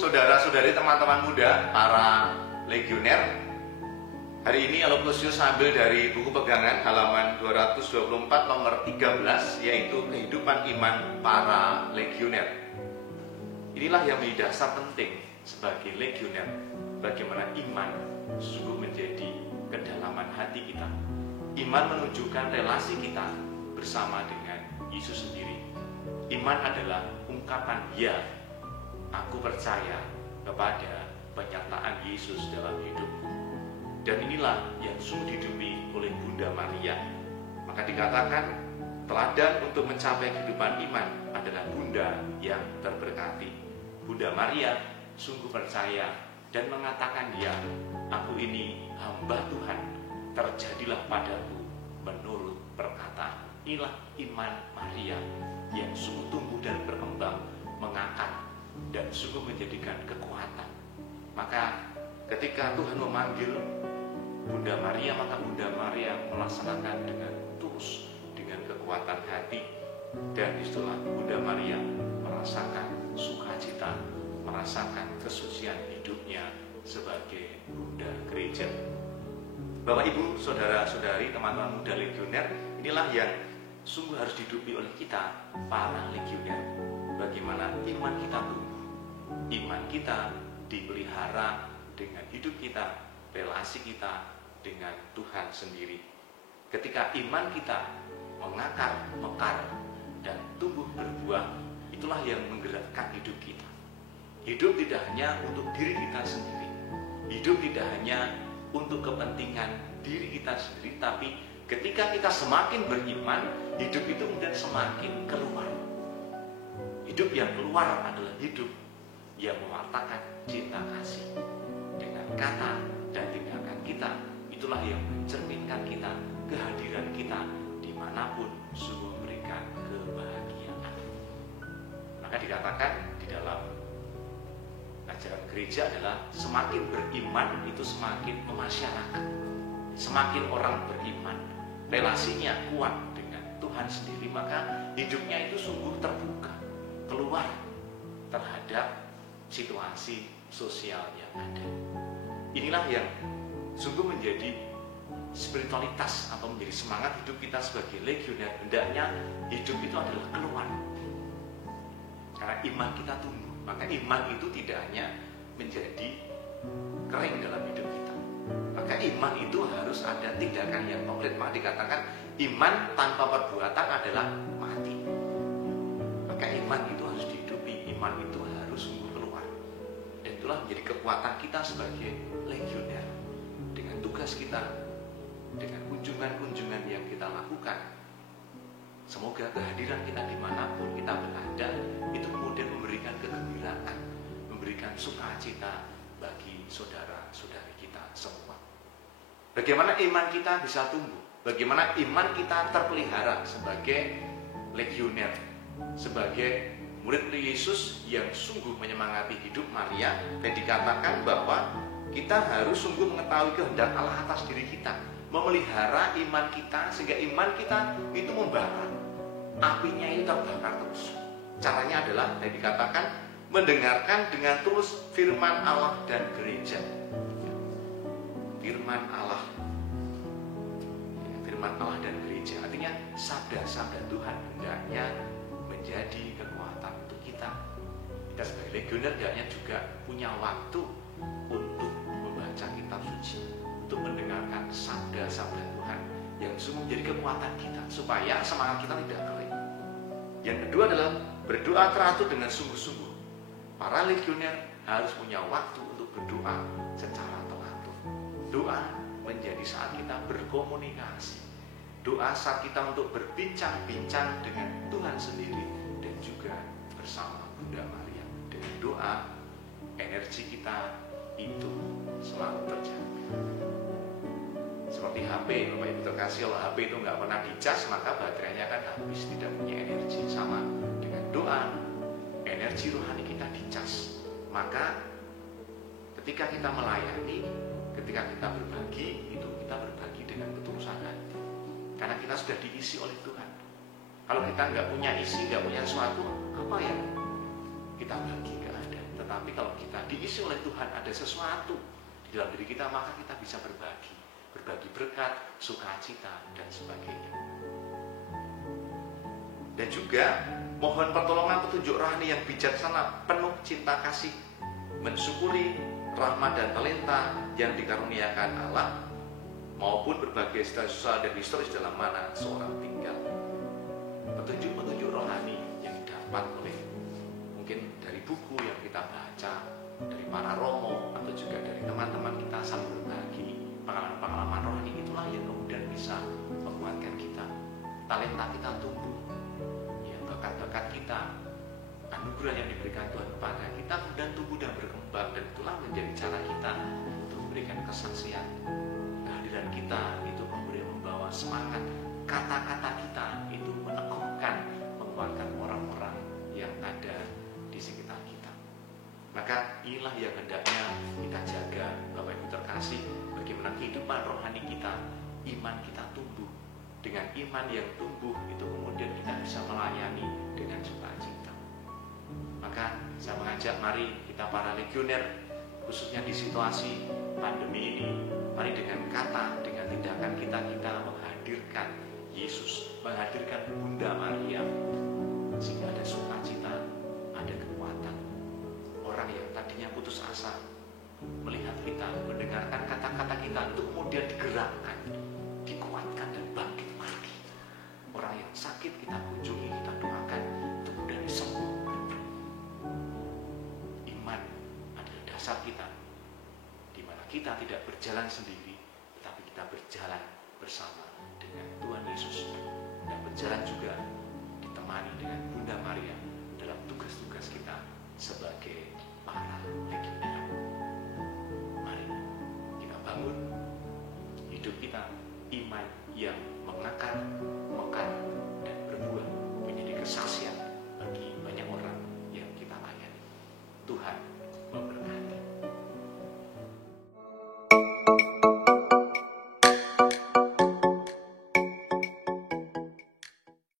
saudara-saudari, teman-teman muda, para legioner, hari ini Aloysius ambil dari buku pegangan halaman 224 nomor 13, yaitu kehidupan iman para legioner. Inilah yang menjadi dasar penting sebagai legioner, bagaimana iman sungguh menjadi kedalaman hati kita. Iman menunjukkan relasi kita bersama dengan Yesus sendiri. Iman adalah ungkapan ya, aku percaya kepada pernyataan Yesus dalam hidupku. Dan inilah yang sungguh dihidupi oleh Bunda Maria. Maka dikatakan teladan untuk mencapai kehidupan iman adalah Bunda yang terberkati. Bunda Maria sungguh percaya dan mengatakan ya, aku ini hamba Tuhan, terjadilah padaku menurut perkataan. Inilah iman Maria yang sungguh tumbuh dan berkembang, mengangkat dan sungguh menjadikan kekuatan. Maka ketika Tuhan memanggil Bunda Maria, maka Bunda Maria melaksanakan dengan tulus, dengan kekuatan hati. Dan disitulah Bunda Maria merasakan sukacita, merasakan kesucian hidupnya sebagai Bunda Gereja. Bapak Ibu, saudara-saudari, teman-teman muda legioner, inilah yang sungguh harus dihidupi oleh kita, para legioner. Bagaimana iman kita tumbuh, iman kita dipelihara dengan hidup kita, relasi kita dengan Tuhan sendiri. Ketika iman kita mengakar, mekar, dan tumbuh berbuah, itulah yang menggerakkan hidup kita. Hidup tidak hanya untuk diri kita sendiri, hidup tidak hanya untuk kepentingan diri kita sendiri, tapi ketika kita semakin beriman, hidup itu kemudian semakin keluar. Hidup yang keluar adalah hidup yang mewartakan cinta kasih dengan kata dan tindakan kita. Itulah yang mencerminkan kita, kehadiran kita dimanapun sungguh memberikan kebahagiaan. Maka dikatakan di dalam ajaran gereja adalah semakin beriman itu semakin memasyarakat. Semakin orang beriman, relasinya kuat dengan Tuhan sendiri, maka hidupnya itu sungguh terbuka, keluar terhadap situasi sosial yang ada. Inilah yang sungguh menjadi spiritualitas atau menjadi semangat hidup kita sebagai legioner. Hendaknya hidup itu adalah keluar, karena iman kita tumbuh. Maka iman itu tidak hanya menjadi kering dalam hidup kita, maka iman itu harus ada tindakan yang konkret. Maka dikatakan iman tanpa perbuatan adalah mati. Maka iman itu harus dihidupi, iman itu harus sungguh keluar. Dan itulah menjadi kekuatan kita sebagai legioner. Dengan tugas kita, dengan kunjungan-kunjungan yang kita lakukan, semoga kehadiran kita dimanapun kita berada itu kemudian memberikan kegembiraan, memberikan sukacita bagi saudara-saudari kita semua. Bagaimana iman kita bisa tumbuh, bagaimana iman kita terpelihara sebagai legioner, sebagai murid Yesus yang sungguh menyemangati hidup Maria. Dan dikatakan bahwa kita harus sungguh mengetahui kehendak Allah atas diri kita, memelihara iman kita sehingga iman kita itu membara, apinya itu terbakar terus. Caranya adalah yang dikatakan mendengarkan dengan tulus firman Allah dan gereja. Firman Allah dan gereja artinya sabda-sabda Tuhan hendaknya menjadi kekuatan untuk kita. Kita sebagai legioner hendaknya juga punya waktu untuk membaca kitab suci, untuk mendengarkan sabda-sabda Tuhan yang sungguh menjadi kekuatan kita supaya semangat kita tidak kering. Yang kedua adalah berdoa teratur dengan sungguh-sungguh. Para legioner harus punya waktu untuk berdoa secara teratur. Doa menjadi saat kita berkomunikasi, doa saat kita untuk berbincang-bincang dengan Tuhan sendiri dan juga bersama Bunda Maria. Dengan doa, energi kita itu selalu terjaga. Seperti HP, Bapak Ibu terkasih, kalau HP itu nggak pernah dicas, maka baterainya kan habis, tidak punya energi. Sama dengan doa, energi rohani kita dicas. Maka ketika kita melayani, ketika kita berbagi, itu kita berbagi dengan ketulusan hati, karena kita sudah diisi oleh Tuhan. Kalau kita nggak punya isi, nggak punya sesuatu, apa yang kita bagi ke Anda? Tetapi kalau kita diisi oleh Tuhan, ada sesuatu di dalam diri kita, maka kita bisa berbagi berkat, sukacita, dan sebagainya. Dan juga mohon pertolongan petunjuk rohani yang bijaksana, penuh cinta kasih, mensyukuri rahmat dan talenta yang dikaruniakan Allah, maupun berbagai susah dan historis dalam mana seorang tinggal. Petunjuk-petunjuk rohani yang didapat oleh mungkin dari buku yang kita baca, dari para romo, atau juga dari teman-teman kita sambil berbagi pengalaman-pengalaman rohani, itulah yang kemudian bisa menguatkan kita. Talenta kita tumbuh, ya, bakat-bakat kita, anugerah yang diberikan Tuhan kepada kita kemudian tumbuh dan berkembang, dan itulah menjadi cara kita untuk memberikan kesaksian. Kehadiran kita itu kemudian membawa semangat, kata-kata kita itu meneguhkan, menguatkan orang-orang yang ada di sekitar kita. Maka inilah yang hendaknya kita jaga, Bapak Ibu terkasih, bagaimana kehidupan rohani kita, iman kita tumbuh. Dengan iman yang tumbuh itu kemudian kita bisa melayani dengan sukacita. Maka saya mengajak, mari kita para legioner, khususnya di situasi pandemi ini, mari dengan kata, dengan tindakan kita menghadirkan Yesus, menghadirkan Bunda Maria, sehingga ada sukacita, ada kekuatan. Orang yang tadinya putus asa melihat kita, mendengarkan kata-kata kita, itu kemudian digerakkan, dikuatkan, dan bangkit lagi. Orang yang sakit kita kunjungi, kita doakan, itu kemudian sembuh. Iman adalah dasar kita, di mana kita tidak berjalan sendiri, tetapi kita berjalan bersama